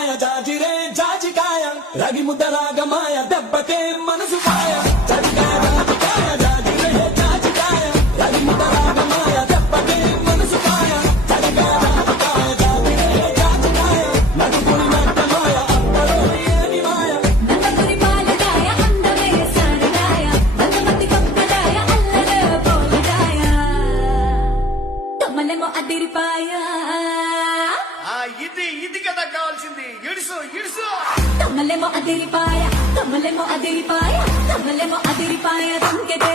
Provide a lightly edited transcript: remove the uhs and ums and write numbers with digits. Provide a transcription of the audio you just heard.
జాజికాయ జాజిరే జాజికాయ రగి ముద్ద రాగమాయ దెబ్బకే మనసు పాయ జాజికాయ జాజికాయ జాజిరే జాజికాయ రగి ముద్ద రాగమాయ దెబ్బకే మనసు పాయ జాజికాయ జాజికాయ జాజిరే జాజికాయ నడుపుని నట్టమాయ అప్పలో ఏమి మాయ నందపురి పాలదాయ అందమే సారదాయ నందమతి కొక్కదాయ అల్లరే పోలదాయ తమ్మలేమో అదిరిపాయ ఇది కదా కావాల్సింది. ఇడుసు ఇడుసు తమ్మలేమో అదిరిపాయ తమ్మలేమో అదిరిపాయ తమ్మలేమో అదిరిపాయ తంకెతే